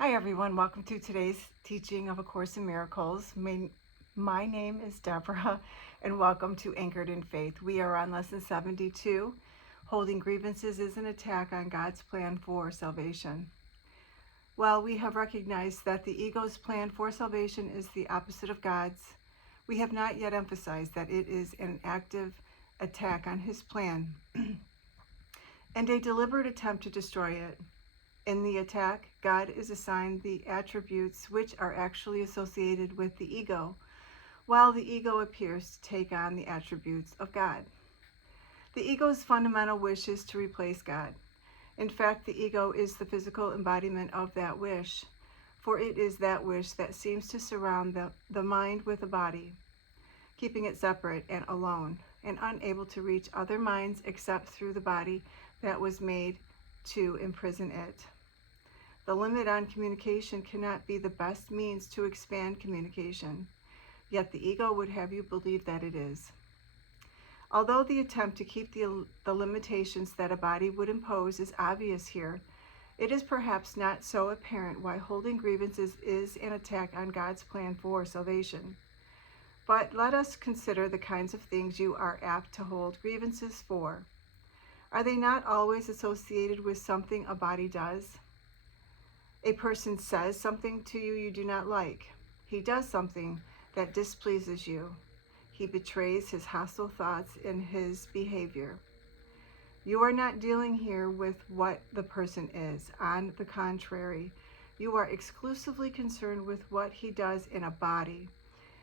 Hi everyone, welcome to today's teaching of A Course in Miracles. My name is Deborah and welcome to Anchored in Faith. We are on lesson 72. Holding grievances is an attack on God's plan for salvation. While we have recognized that the ego's plan for salvation is the opposite of God's, we have not yet emphasized that it is an active attack on his plan and a deliberate attempt to destroy it. In the attack, God is assigned the attributes which are actually associated with the ego, while the ego appears to take on the attributes of God. The ego's fundamental wish is to replace God. In fact, the ego is the physical embodiment of that wish, for it is that wish that seems to surround the mind with a body, keeping it separate and alone, and unable to reach other minds except through the body that was made to imprison it. The limit on communication cannot be the best means to expand communication, yet the ego would have you believe that it is. Although the attempt to keep the limitations that a body would impose is obvious here, it is perhaps not so apparent why holding grievances is an attack on God's plan for salvation. But let us consider the kinds of things you are apt to hold grievances for. Are they not always associated with something a body does? A person says something to you you do not like. He does something that displeases you. He betrays his hostile thoughts in his behavior. You are not dealing here with what the person is. On the contrary, you are exclusively concerned with what he does in a body.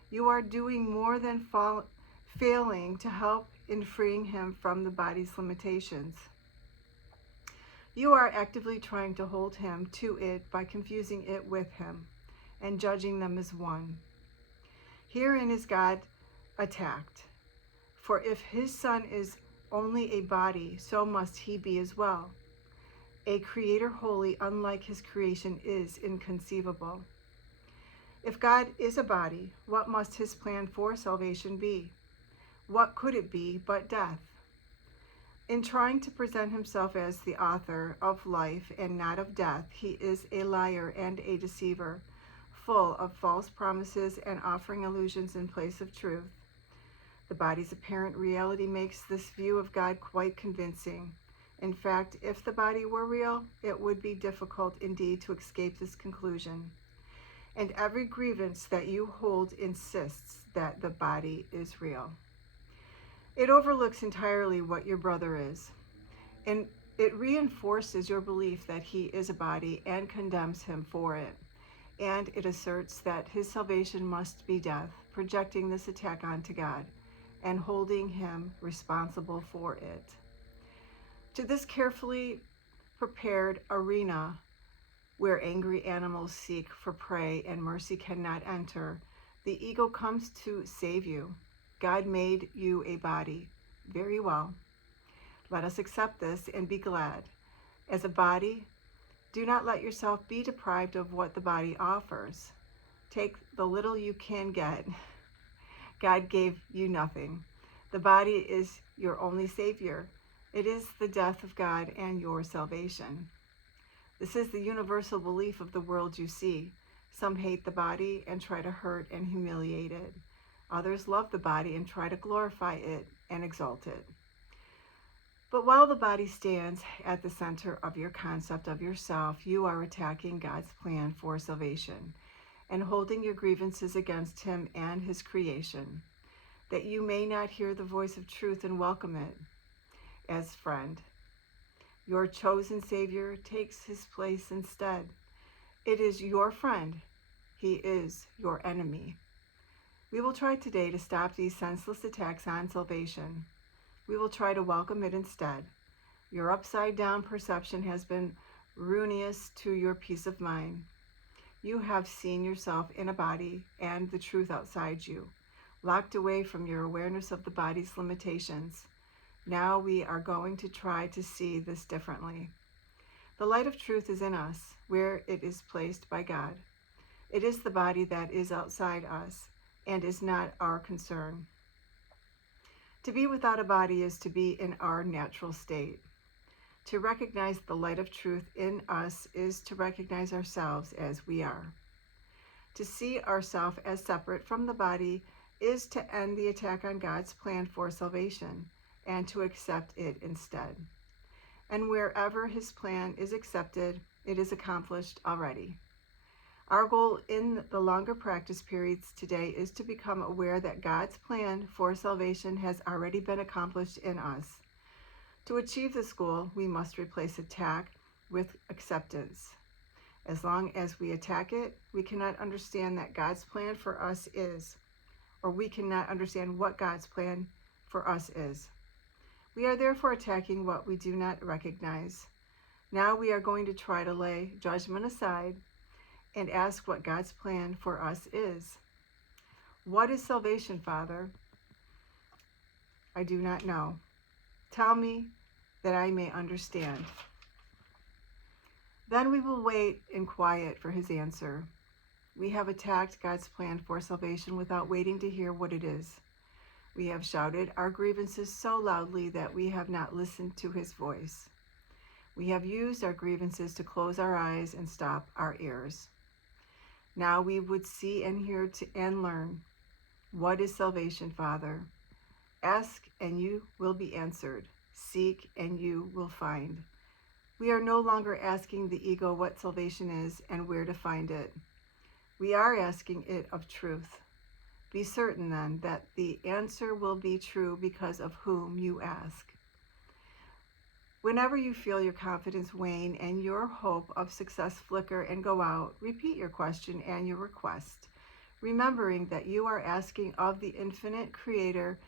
You are doing more than failing to help in freeing him from the body's limitations. You are actively trying to hold him to it by confusing it with him and judging them as one. Herein is God attacked. For if his son is only a body, so must he be as well. A creator wholly unlike his creation is inconceivable. If God is a body, what must his plan for salvation be? What could it be but death? In trying to present himself as the author of life and not of death, he is a liar and a deceiver, full of false promises and offering illusions in place of truth. The body's apparent reality makes this view of God quite convincing. In fact, if the body were real, it would be difficult indeed to escape this conclusion. And every grievance that you hold insists that the body is real. It overlooks entirely what your brother is, and it reinforces your belief that he is a body and condemns him for it. And it asserts that his salvation must be death, projecting this attack onto God and holding him responsible for it. To this carefully prepared arena where angry animals seek for prey and mercy cannot enter, the ego comes to save you. God made you a body. Very well. Let us accept this and be glad. As a body, do not let yourself be deprived of what the body offers. Take the little you can get. God gave you nothing. The body is your only savior. It is the death of God and your salvation. This is the universal belief of the world you see. Some hate the body and try to hurt and humiliate it. Others love the body and try to glorify it and exalt it. But while the body stands at the center of your concept of yourself, you are attacking God's plan for salvation and holding your grievances against him and his creation, that you may not hear the voice of truth and welcome it as friend. Your chosen Savior takes his place instead. It is your friend. He is your enemy. We will try today to stop these senseless attacks on salvation. We will try to welcome it instead. Your upside-down perception has been ruinous to your peace of mind. You have seen yourself in a body and the truth outside you, locked away from your awareness of the body's limitations. Now we are going to try to see this differently. The light of truth is in us, where it is placed by God. It is the body that is outside us and is not our concern. To be without a body is to be in our natural state. To recognize the light of truth in us is to recognize ourselves as we are. To see ourselves as separate from the body is to end the attack on God's plan for salvation and to accept it instead. And wherever his plan is accepted, it is accomplished already. Our goal in the longer practice periods today is to become aware that God's plan for salvation has already been accomplished in us. To achieve this goal, we must replace attack with acceptance. As long as we attack it, we cannot understand that God's plan for us is, or we cannot understand what God's plan for us is. We are therefore attacking what we do not recognize. Now we are going to try to lay judgment aside and ask what God's plan for us is. What is salvation, Father? I do not know. Tell me that I may understand. Then we will wait in quiet for his answer. We have attacked God's plan for salvation without waiting to hear what it is. We have shouted our grievances so loudly that we have not listened to his voice. We have used our grievances to close our eyes and stop our ears. Now we would see and hear and learn. What is salvation, Father? Ask and you will be answered. Seek and you will find. We are no longer asking the ego what salvation is and where to find it. We are asking it of truth. Be certain then that the answer will be true because of whom you ask. Whenever you feel your confidence wane and your hope of success flicker and go out, repeat your question and your request, remembering that you are asking of the infinite creator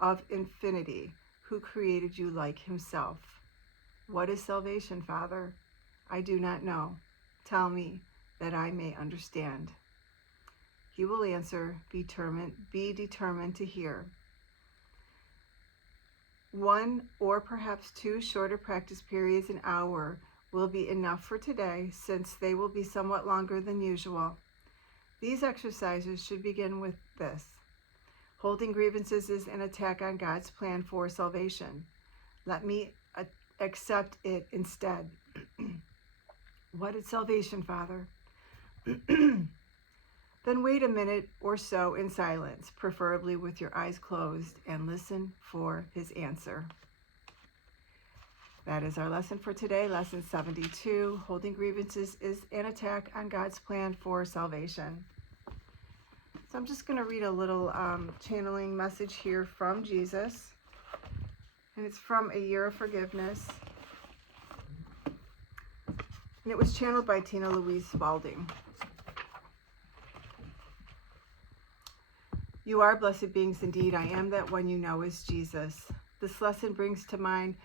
of infinity, who created you like himself. What is salvation, Father? I do not know. Tell me that I may understand. He will answer, be determined to hear. One or perhaps two shorter practice periods an hour will be enough for today, since they will be somewhat longer than usual. These exercises should begin with this. Holding grievances is an attack on God's plan for salvation. Let me accept it instead. What is salvation, Father? Then wait a minute or so in silence, preferably with your eyes closed, and listen for his answer. That is our lesson for today, lesson 72. Holding grievances is an attack on God's plan for salvation. So I'm just going to read a little channeling message here from Jesus. And it's from A Year of Forgiveness. And it was channeled by Tina Louise Spalding. You are blessed beings indeed. I am that one you know is Jesus. This lesson brings to mind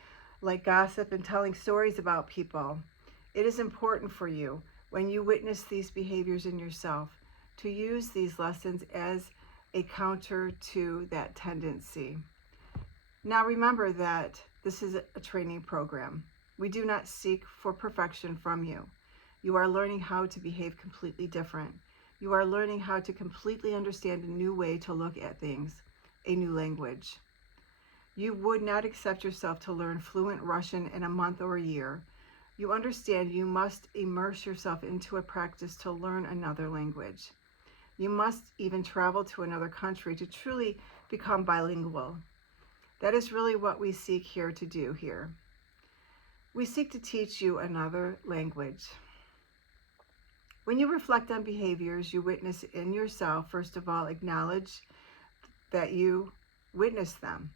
like gossip and telling stories about people. It is important for you, when you witness these behaviors in yourself, to use these lessons as a counter to that tendency. Now remember that this is a training program. We do not seek for perfection from you. You are learning how to behave completely different. You are learning how to completely understand a new way to look at things, a new language. You would not accept yourself to learn fluent Russian in a month or a year. You understand you must immerse yourself into a practice to learn another language. You must even travel to another country to truly become bilingual. That is really what we seek here to do here. We seek to teach you another language. When you reflect on behaviors you witness in yourself, first of all, acknowledge that you witnessed them.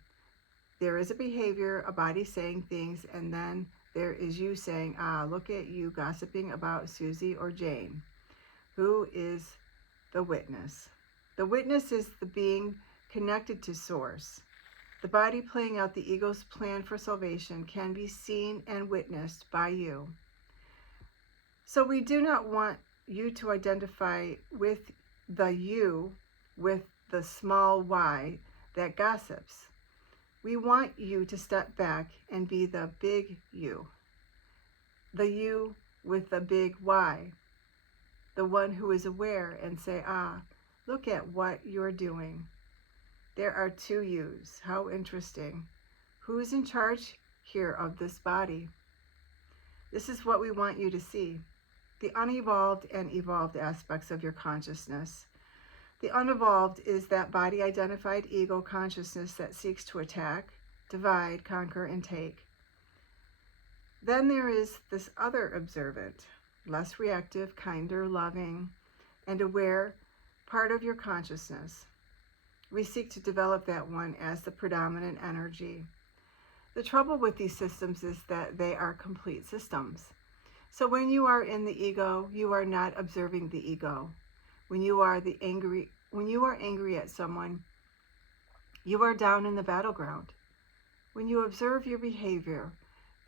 There is a behavior, a body saying things, and then there is you saying, look at you gossiping about Susie or Jane. Who is the witness? The witness is the being connected to Source. The body playing out the ego's plan for salvation can be seen and witnessed by you. So we do not want you to identify with the you, with the small y that gossips. We want you to step back and be the big you, the you with the big Y, the one who is aware and say, look at what you're doing. There are two yous. How interesting. Who is in charge here of this body? This is what we want you to see: the unevolved and evolved aspects of your consciousness. The unevolved is that body-identified ego consciousness that seeks to attack, divide, conquer, and take. Then there is this other observant, less reactive, kinder, loving, and aware part of your consciousness. We seek to develop that one as the predominant energy. The trouble with these systems is that they are complete systems. So when you are in the ego, you are not observing the ego. When you are angry at someone, you are down in the battleground. When you observe your behavior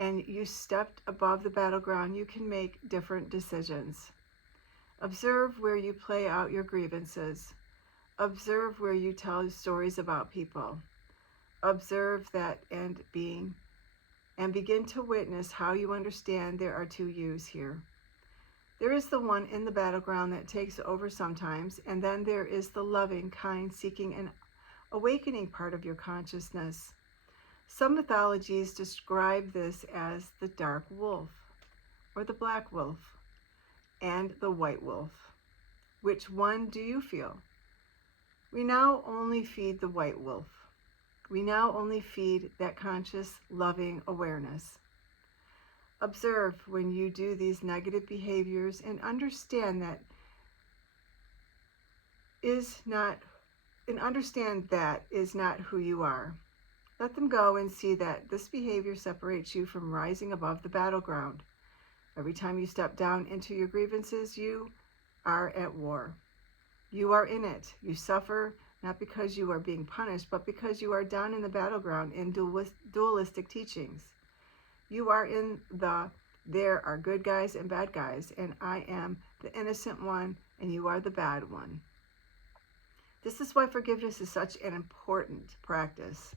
and you stepped above the battleground, you can make different decisions. Observe where you play out your grievances. Observe where you tell stories about people. Observe that and begin to witness how you understand there are two yous here. There is the one in the battleground that takes over sometimes, and then there is the loving, kind, seeking, and awakening part of your consciousness. Some mythologies describe this as the dark wolf, or the black wolf, and the white wolf. Which one do you feel? We now only feed the white wolf. We now only feed that conscious, loving awareness. Observe when you do these negative behaviors and understand that is not who you are. Let them go and see that this behavior separates you from rising above the battleground. Every time you step down into your grievances, you are at war. You are in it. You suffer not because you are being punished, but because you are down in the battleground in dualistic teachings. You are in there are good guys and bad guys, and I am the innocent one, and you are the bad one. This is why forgiveness is such an important practice.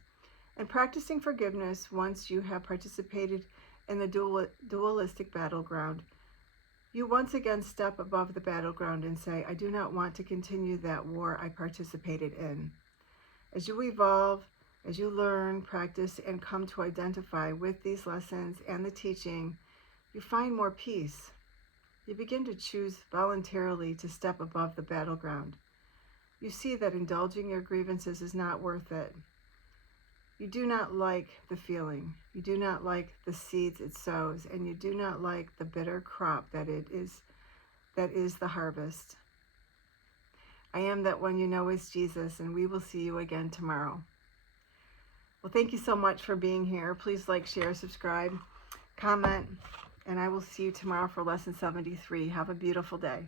And practicing forgiveness, once you have participated in the dualistic battleground, you once again step above the battleground and say, I do not want to continue that war I participated in. As you evolve, as you learn, practice, and come to identify with these lessons and the teaching, you find more peace. You begin to choose voluntarily to step above the battleground. You see that indulging your grievances is not worth it. You do not like the feeling. You do not like the seeds it sows, and you do not like the bitter crop that is the harvest. I am that one you know is Jesus, and we will see you again tomorrow. Well, thank you so much for being here. Please like, share, subscribe, comment, and I will see you tomorrow for Lesson 73. Have a beautiful day.